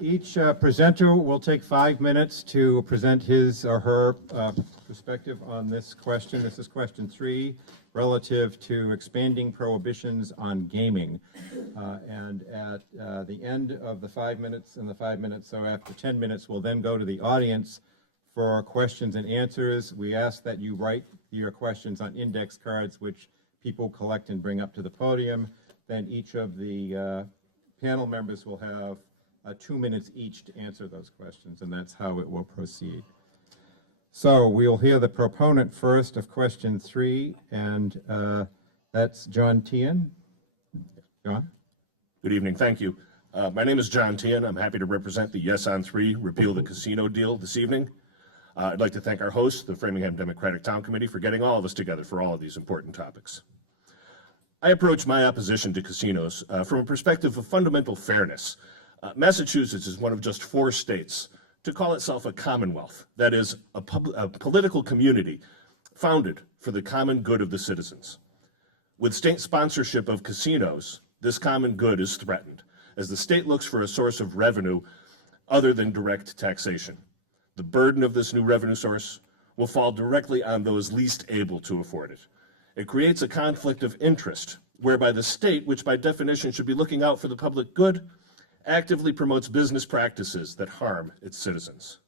Each presenter will take 5 minutes to present his or her perspective on this question. This is question 3, relative to expanding prohibitions on gaming. And at the end of the 5 minutes and the 5 minutes, so after 10 minutes, we'll then go to the audience for questions and answers. We ask that you write your questions on index cards, which people collect and bring up to the podium. Then each of the panel members will have 2 minutes each to answer those questions, and that's how it will proceed. So we'll hear the proponent first of question 3, and that's John Tehan. John? Good evening, thank you. My name is John Tehan. I'm happy to represent the Yes on 3 Repeal the Casino deal this evening. I'd like to thank our host, the Framingham Democratic Town Committee, for getting all of us together for all of these important topics. I approach my opposition to casinos from a perspective of fundamental fairness. Massachusetts is one of just 4 states to call itself a commonwealth, that is, a political community founded for the common good of the citizens. With state sponsorship of casinos, this common good is threatened, as the state looks for a source of revenue other than direct taxation. The burden of this new revenue source will fall directly on those least able to afford it. It creates a conflict of interest, whereby the state, which by definition should be looking out for the public good, actively promotes business practices that harm its citizens.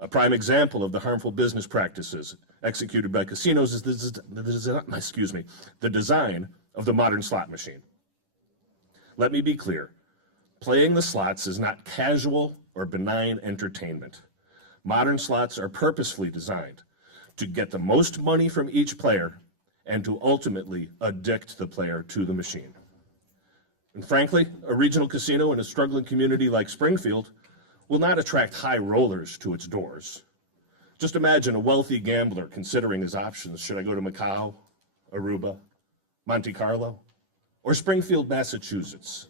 A prime example of the harmful business practices executed by casinos is the design of the modern slot machine. Let me be clear, playing the slots is not casual or benign entertainment. Modern slots are purposefully designed to get the most money from each player and to ultimately addict the player to the machine. And frankly, a regional casino in a struggling community like Springfield will not attract high rollers to its doors. Just imagine a wealthy gambler considering his options. Should I go to Macau, Aruba, Monte Carlo, or Springfield, Massachusetts?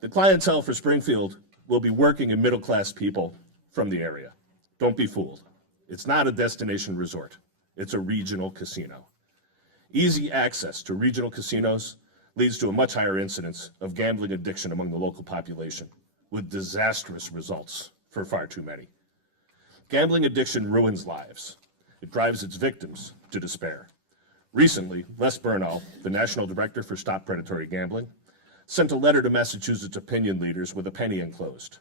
The clientele for Springfield will be working and middle-class people from the area. Don't be fooled. It's not a destination resort. It's a regional casino. Easy access to regional casinos leads to a much higher incidence of gambling addiction among the local population, with disastrous results for far too many. Gambling addiction ruins lives. It drives its victims to despair. Recently, Les Bernal, the National Director for Stop Predatory Gambling, sent a letter to Massachusetts opinion leaders with a penny enclosed.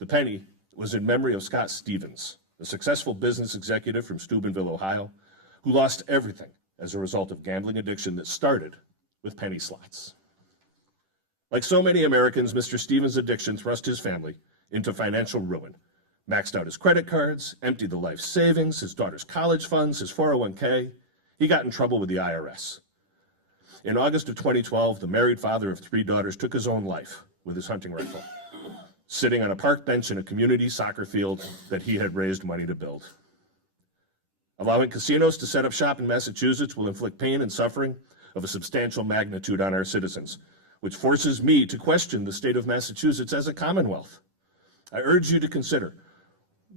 The penny was in memory of Scott Stevens, a successful business executive from Steubenville, Ohio, who lost everything as a result of gambling addiction that started with penny slots. Like so many Americans, Mr. Stevens' addiction thrust his family into financial ruin, maxed out his credit cards, emptied the life savings, his daughter's college funds, his 401k. He got in trouble with the IRS. In August of 2012, the married father of 3 daughters took his own life with his hunting rifle, sitting on a park bench in a community soccer field that he had raised money to build. Allowing casinos to set up shop in Massachusetts will inflict pain and suffering of a substantial magnitude on our citizens, which forces me to question the state of Massachusetts as a commonwealth. I urge you to consider,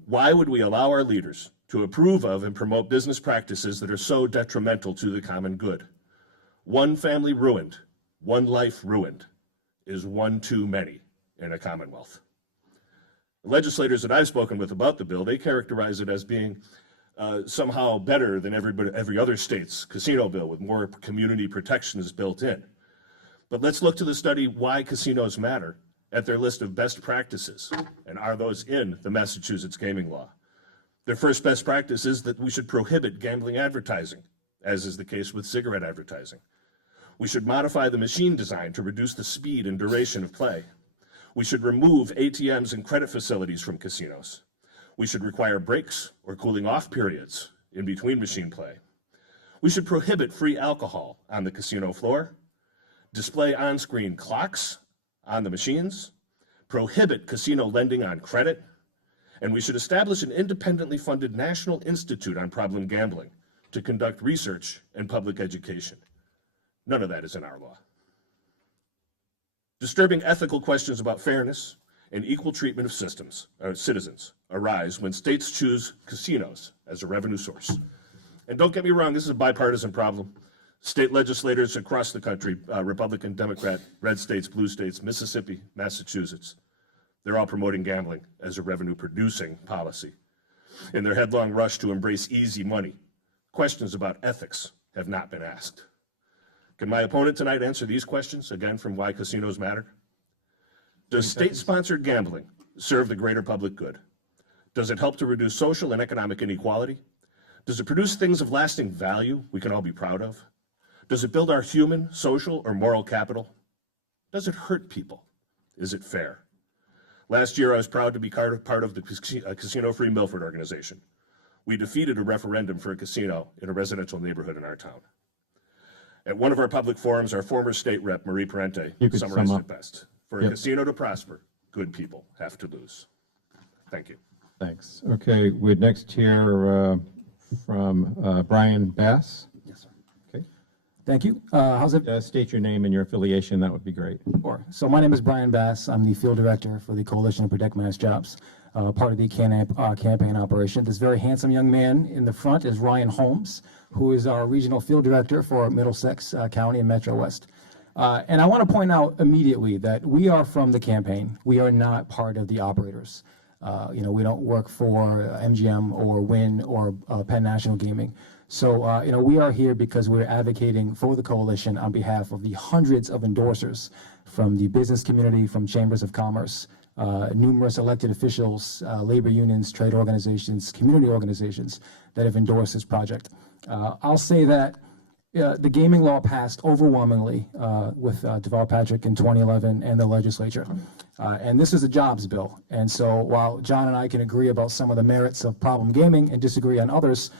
why would we allow our leaders to approve of and promote business practices that are so detrimental to the common good? One family ruined, one life ruined, is one too many in a commonwealth. The legislators that I've spoken with about the bill, they characterize it as being somehow better than every other state's casino bill, with more community protections built in. But let's look to the study Why Casinos Matter at their list of best practices, and are those in the Massachusetts gaming law. Their first best practice is that we should prohibit gambling advertising, as is the case with cigarette advertising. We should modify the machine design to reduce the speed and duration of play. We should remove ATMs and credit facilities from casinos. We should require breaks or cooling off periods in between machine play. We should prohibit free alcohol on the casino floor, display on-screen clocks on the machines, prohibit casino lending on credit, and we should establish an independently funded National Institute on Problem Gambling to conduct research and public education. None of that is in our law. Disturbing ethical questions about fairness and equal treatment of citizens arise when states choose casinos as a revenue source. And don't get me wrong, this is a bipartisan problem. State legislators across the country, Republican, Democrat, red states, blue states, Mississippi, Massachusetts, they're all promoting gambling as a revenue-producing policy. In their headlong rush to embrace easy money, questions about ethics have not been asked. Can my opponent tonight answer these questions, again, from Why Casinos Matter? Does state-sponsored gambling serve the greater public good? Does it help to reduce social and economic inequality? Does it produce things of lasting value we can all be proud of? Does it build our human, social, or moral capital? Does it hurt people? Is it fair? Last year, I was proud to be part of the Casino-Free Milford organization. We defeated a referendum for a casino in a residential neighborhood in our town. At one of our public forums, our former state rep, Marie Parente, summarized it best. For a casino to prosper, good people have to lose. Thank you. Thanks. Okay, we'd next hear from Brian Bass. Yes, sir. Okay. Thank you. How's it? State your name and your affiliation. That would be great. Sure. So my name is Brian Bass. I'm the field director for the Coalition to Protect Mass Jobs, part of the campaign operation. This very handsome young man in the front is Ryan Holmes, who is our regional field director for Middlesex County and Metro West. And I want to point out immediately that we are from the campaign. We are not part of the operators. We don't work for MGM or Wynn or Penn National Gaming. So, we are here because we're advocating for the coalition on behalf of the hundreds of endorsers from the business community, from chambers of commerce, numerous elected officials, labor unions, trade organizations, community organizations that have endorsed this project. I'll say that the gaming law passed overwhelmingly with Deval Patrick in 2011 and the legislature. And this is a jobs bill. And so while John and I can agree about some of the merits of problem gaming and disagree on others,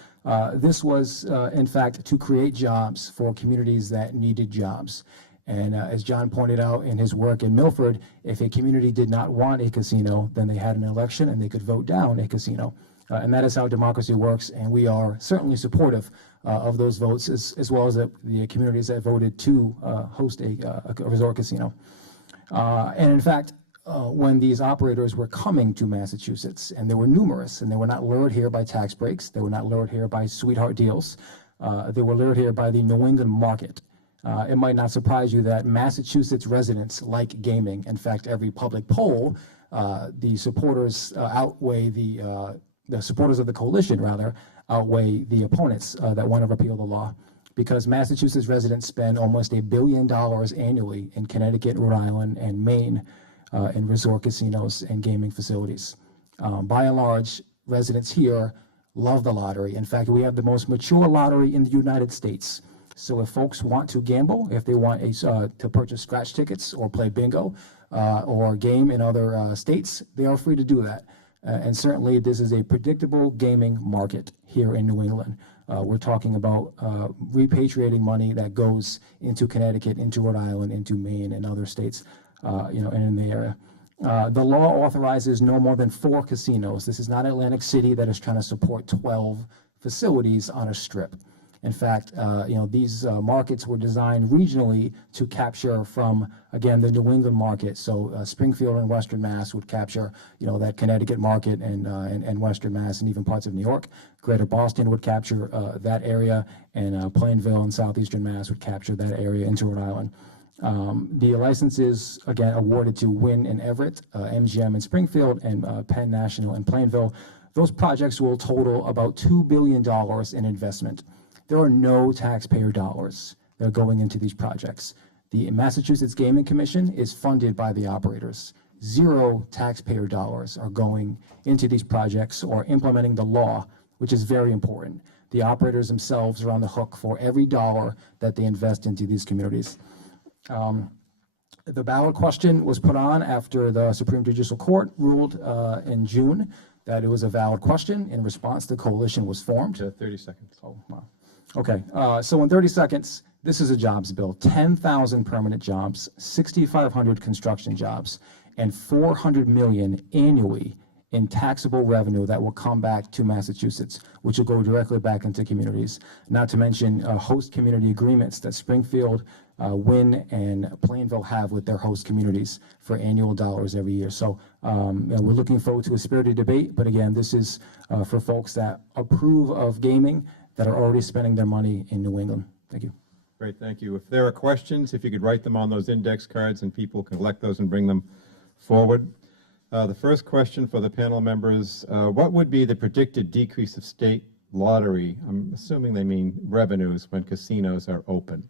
this was, in fact, to create jobs for communities that needed jobs. And as John pointed out in his work in Milford, if a community did not want a casino, then they had an election and they could vote down a casino. And that is how democracy works, and we are certainly supportive of those votes, as well as the communities that voted to host a resort casino. And in fact, when these operators were coming to Massachusetts, and they were numerous, and they were not lured here by tax breaks, they were not lured here by sweetheart deals, they were lured here by the New England market. It might not surprise you that Massachusetts residents like gaming. In fact, every public poll, the supporters outweigh the supporters of the coalition, rather, outweigh the opponents that want to repeal the law, because Massachusetts residents spend almost $1 billion annually in Connecticut, Rhode Island, and Maine in resort casinos and gaming facilities. By and large, residents here love the lottery. In fact, we have the most mature lottery in the United States. So if folks want to gamble, if they want to purchase scratch tickets or play bingo or game in other states, they are free to do that. And certainly this is a predictable gaming market here in New England. We're talking about repatriating money that goes into Connecticut, into Rhode Island, into Maine and other states, and in the area. The law authorizes no more than 4 casinos. This is not Atlantic City that is trying to support 12 facilities on a strip. In fact, these markets were designed regionally to capture from, again, the New England market. So Springfield and Western Mass would capture, that Connecticut market and Western Mass and even parts of New York. Greater Boston would capture that area, and Plainville and Southeastern Mass would capture that area into Rhode Island. The licenses, again, awarded to Wynn and Everett, MGM in Springfield, and Penn National in Plainville. Those projects will total about $2 billion in investment. There are no taxpayer dollars that are going into these projects. The Massachusetts Gaming Commission is funded by the operators. 0 taxpayer dollars are going into these projects or implementing the law, which is very important. The operators themselves are on the hook for every dollar that they invest into these communities. The ballot question was put on after the Supreme Judicial Court ruled in June that it was a valid question. In response, the coalition was formed. 30 seconds. Oh, wow. Okay, so in 30 seconds, this is a jobs bill. 10,000 permanent jobs, 6,500 construction jobs, and $400 million annually in taxable revenue that will come back to Massachusetts, which will go directly back into communities. Not to mention host community agreements that Springfield, Wynn, and Plainville have with their host communities for annual dollars every year. So we're looking forward to a spirited debate, but again, this is for folks that approve of gaming that are already spending their money in New England. Thank you. Great, thank you. If there are questions, if you could write them on those index cards and people can collect those and bring them forward. The first question for the panel members, what would be the predicted decrease of state lottery? I'm assuming they mean revenues when casinos are open.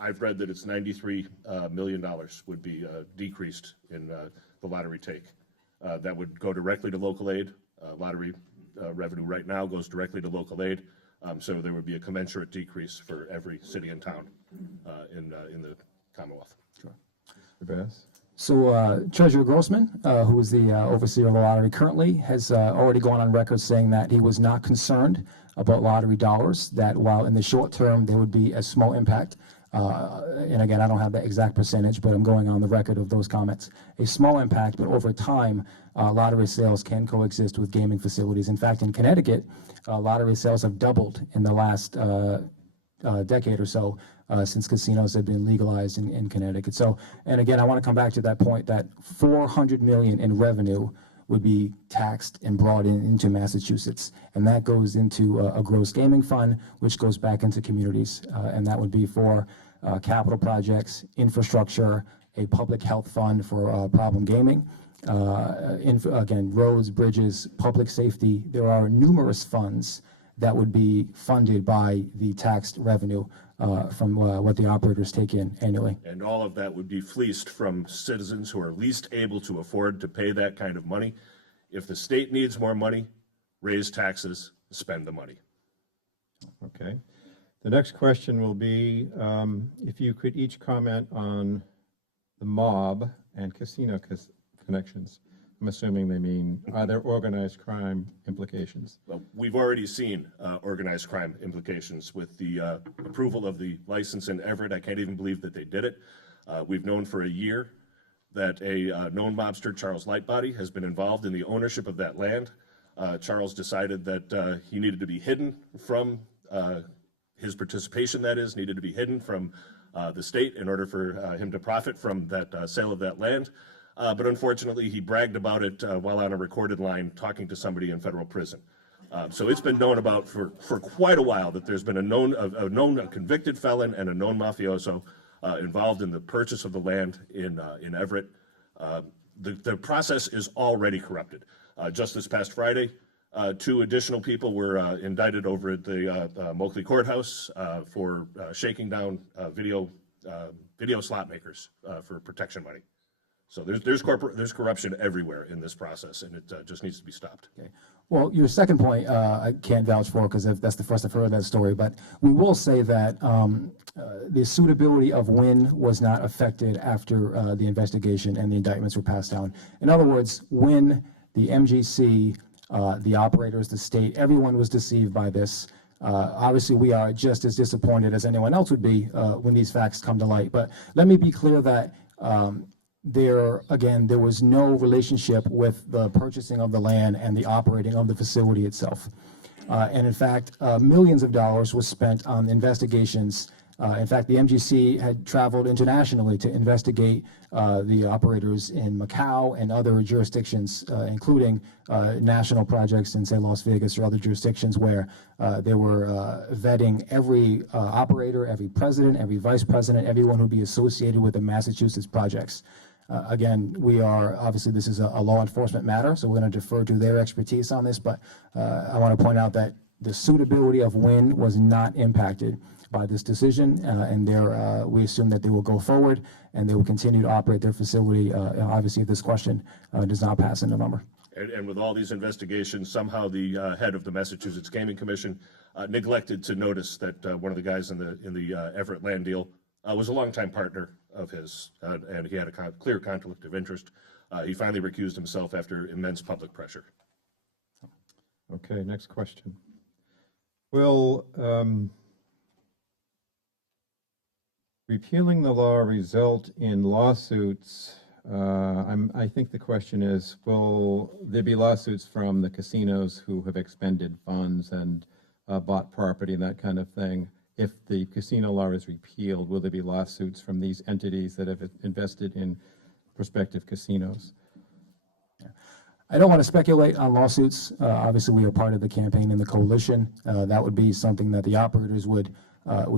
I've read that it's $93 million would be decreased in the lottery take. That would go directly to local aid. Lottery revenue right now goes directly to local aid. So there would be a commensurate decrease for every city and town in the Commonwealth. Sure. Mr. Bass? So Treasurer Grossman, who is the overseer of the lottery currently, has already gone on record saying that he was not concerned about lottery dollars, that while in the short term there would be a small impact, and again, I don't have the exact percentage, but I'm going on the record of those comments, a small impact, but over time, lottery sales can coexist with gaming facilities. In fact, in Connecticut, lottery sales have doubled in the last decade or so, since casinos have been legalized in Connecticut. So, and again, I want to come back to that point that $400 million in revenue would be taxed and brought into Massachusetts. And that goes into a gross gaming fund, which goes back into communities. And that would be for capital projects, infrastructure, a public health fund for problem gaming, again, roads, bridges, public safety. There are numerous funds that would be funded by the taxed revenue from what the operators take in annually. And all of that would be fleeced from citizens who are least able to afford to pay that kind of money. If the state needs more money, raise taxes, spend the money. Okay. The next question will be if you could each comment on the mob and casino connections. I'm assuming they mean, are there organized crime implications? Well, we've already seen organized crime implications with the approval of the license in Everett. I can't even believe that they did it. We've known for a year that a known mobster, Charles Lightbody, has been involved in the ownership of that land. Charles decided that he needed to be hidden from his participation, that is, needed to be hidden from the state in order for him to profit from that sale of that land. But unfortunately, he bragged about it while on a recorded line talking to somebody in federal prison. So it's been known about for quite a while that there's been a known convicted felon and a known mafioso involved in the purchase of the land in Everett. The process is already corrupted. Just this past Friday, 2 additional people were indicted over at the Moakley Courthouse for shaking down video slot makers for protection money. So there's corruption everywhere in this process, and it just needs to be stopped. Okay. Well, your second point, I can't vouch for because that's the first I've heard of that story, but we will say that the suitability of Wynn was not affected after the investigation and the indictments were passed down. In other words, Wynn, the MGC, the operators, the state, everyone was deceived by this. Obviously, we are just as disappointed as anyone else would be when these facts come to light. But let me be clear that there was no relationship with the purchasing of the land and the operating of the facility itself. And in fact, millions of dollars was spent on investigations. In fact, the MGC had traveled internationally to investigate the operators in Macau and other jurisdictions, including national projects in, say, Las Vegas or other jurisdictions where they were vetting every operator, every president, every vice president, everyone who would be associated with the Massachusetts projects. Again, we are, obviously this is a law enforcement matter, so we're going to defer to their expertise on this, but I want to point out that the suitability of Wynn was not impacted by this decision, and we assume that they will go forward and they will continue to operate their facility, obviously if this question does not pass in November. And with all these investigations, somehow the head of the Massachusetts Gaming Commission neglected to notice that one of the guys in the Everett land deal was a longtime partner of his, and he had a clear conflict of interest. He finally recused himself after immense public pressure. Okay, next question. Will repealing the law result in lawsuits I think the question is, will there be lawsuits from the casinos who have expended funds and bought property and that kind of thing? If the casino law is repealed, will there be lawsuits from these entities that have invested in prospective casinos? I don't want to speculate on lawsuits. Obviously, we are part of the campaign and the coalition. That would be something that the operators would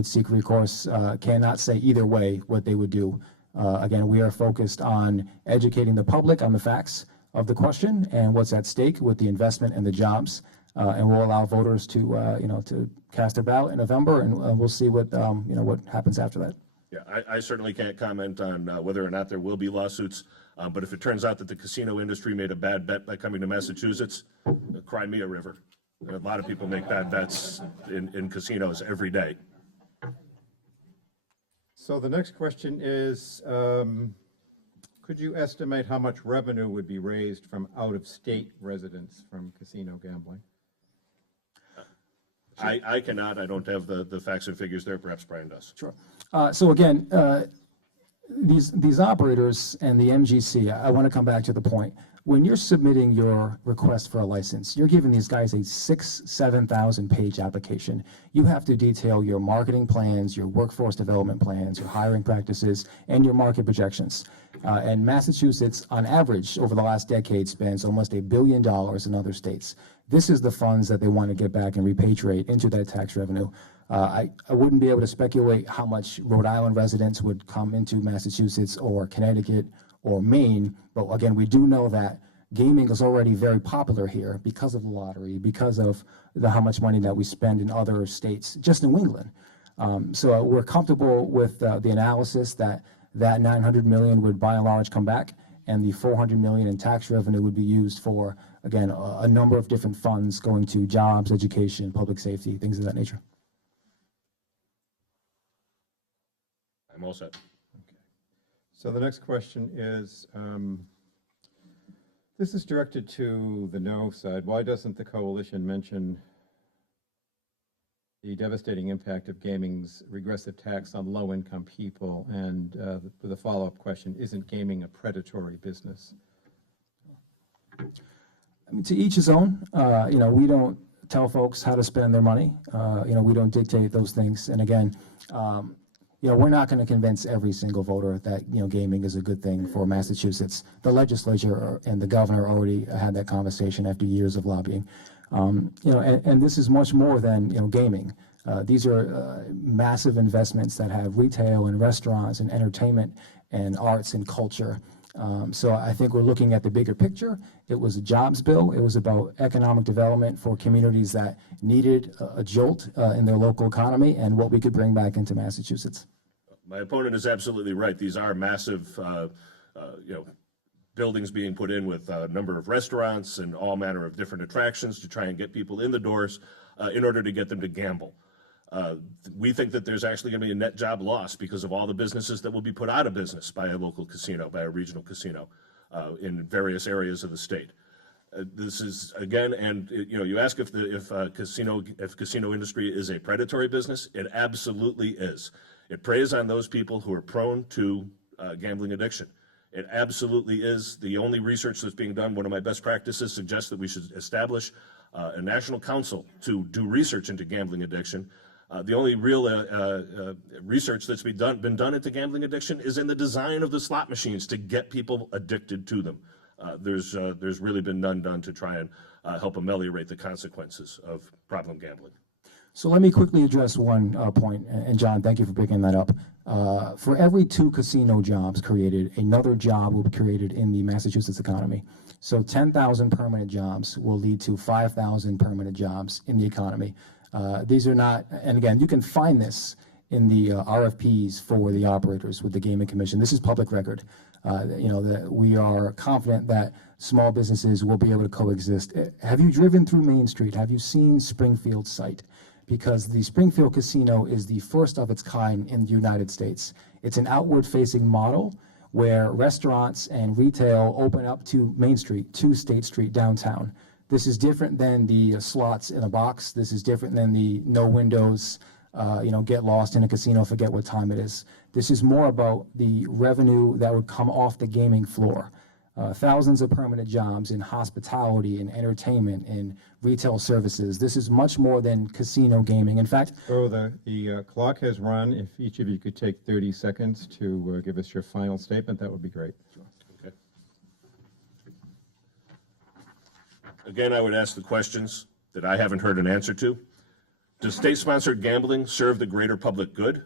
seek recourse. Cannot say either way what they would do. Again, we are focused on educating the public on the facts of the question and what's at stake with the investment and the jobs. And we'll allow voters to, to cast their ballot in November, and we'll see what, what happens after that. Yeah, I certainly can't comment on whether or not there will be lawsuits, but if it turns out that the casino industry made a bad bet by coming to Massachusetts, cry me a river. A lot of people make bad bets in casinos every day. So the next question is, could you estimate how much revenue would be raised from out-of-state residents from casino gambling? I cannot. I don't have the facts and figures there. Perhaps Brian does. Sure. So again, these operators and the MGC, I want to come back to the point. When you're submitting your request for a license, you're giving these guys a 7,000 page application. You have to detail your marketing plans, your workforce development plans, your hiring practices, and your market projections. And Massachusetts, on average, over the last decade, spends almost $1 billion in other states. This is the funds that they want to get back and repatriate into that tax revenue. I wouldn't be able to speculate how much Rhode Island residents would come into Massachusetts or Connecticut or Maine, but again, we do know that gaming is already very popular here because of the lottery, because of how much money that we spend in other states, just in New England. So we're comfortable with the analysis that 900 million would by and large come back, and the 400 million in tax revenue would be used for, again, a number of different funds going to jobs, education, public safety, things of that nature. I'm all set. Okay. So the next question is, this is directed to the no side. Why doesn't the coalition mention the devastating impact of gaming's regressive tax on low-income people? And the follow-up question, isn't gaming a predatory business? I mean, to each his own. We don't tell folks how to spend their money. We don't dictate those things. And again, we're not going to convince every single voter that, gaming is a good thing for Massachusetts. The legislature and the governor already had that conversation after years of lobbying. And this is much more than, gaming. These are massive investments that have retail and restaurants and entertainment and arts and culture. So I think we're looking at the bigger picture. It was a jobs bill. It was about economic development for communities that needed a jolt in their local economy and what we could bring back into Massachusetts. My opponent is absolutely right. These are massive, buildings being put in with a number of restaurants and all manner of different attractions to try and get people in the doors in order to get them to gamble. We think that there's actually going to be a net job loss because of all the businesses that will be put out of business by a local casino, by a regional casino in various areas of the state. This is, again, and you ask if casino industry is a predatory business. It absolutely is. It preys on those people who are prone to gambling addiction. It absolutely is. The only research that's being done, one of my best practices suggests that we should establish a national council to do research into gambling addiction. The only real research that's been done into gambling addiction is in the design of the slot machines to get people addicted to them. There's really been none done to try and help ameliorate the consequences of problem gambling. So let me quickly address one point, and John, thank you for picking that up. For every 2 casino jobs created, another job will be created in the Massachusetts economy. So 10,000 permanent jobs will lead to 5,000 permanent jobs in the economy. These are not, and again, you can find this in the RFPs for the operators with the Gaming Commission. This is public record. That we are confident that small businesses will be able to coexist. Have you driven through Main Street? Have you seen Springfield's site? Because the Springfield Casino is the first of its kind in the United States. It's an outward-facing model where restaurants and retail open up to Main Street, to State Street downtown. This is different than the slots in a box. This is different than the no windows get lost in a casino, forget what time it is. This is more about the revenue that would come off the gaming floor. Thousands of permanent jobs in hospitality, in entertainment, in retail services. This is much more than casino gaming. In fact, So the clock has run. If each of you could take 30 seconds to give us your final statement, that would be great. Okay. Again, I would ask the questions that I haven't heard an answer to. Does state-sponsored gambling serve the greater public good?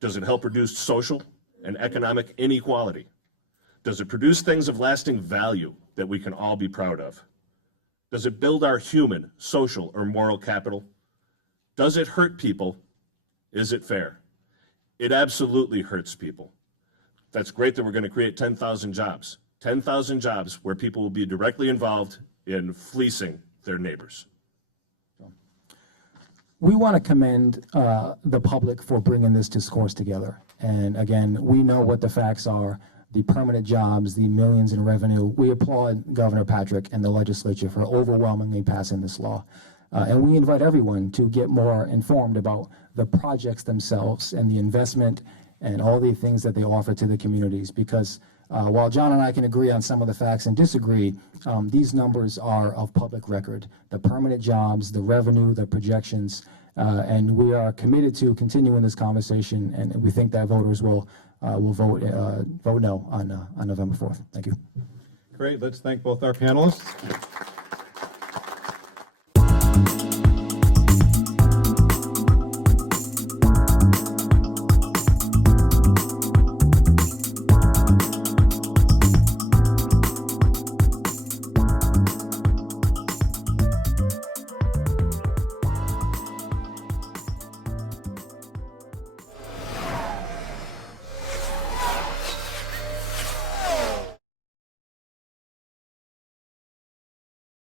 Does it help reduce social and economic inequality? Does it produce things of lasting value that we can all be proud of? Does it build our human, social, or moral capital? Does it hurt people? Is it fair? It absolutely hurts people. That's great that we're going to create 10,000 jobs. 10,000 jobs where people will be directly involved in fleecing their neighbors. we want to commend the public for bringing this discourse together. And again, we know what the facts are, the permanent jobs, the millions in revenue. We applaud Governor Patrick and the legislature for overwhelmingly passing this law. And we invite everyone to get more informed about the projects themselves and the investment and all the things that they offer to the communities. Because while John and I can agree on some of the facts and disagree, these numbers are of public record. The permanent jobs, the revenue, the projections, and we are committed to continuing this conversation, and we think that voters will vote no on November 4th. Thank you. Great. Let's thank both our panelists.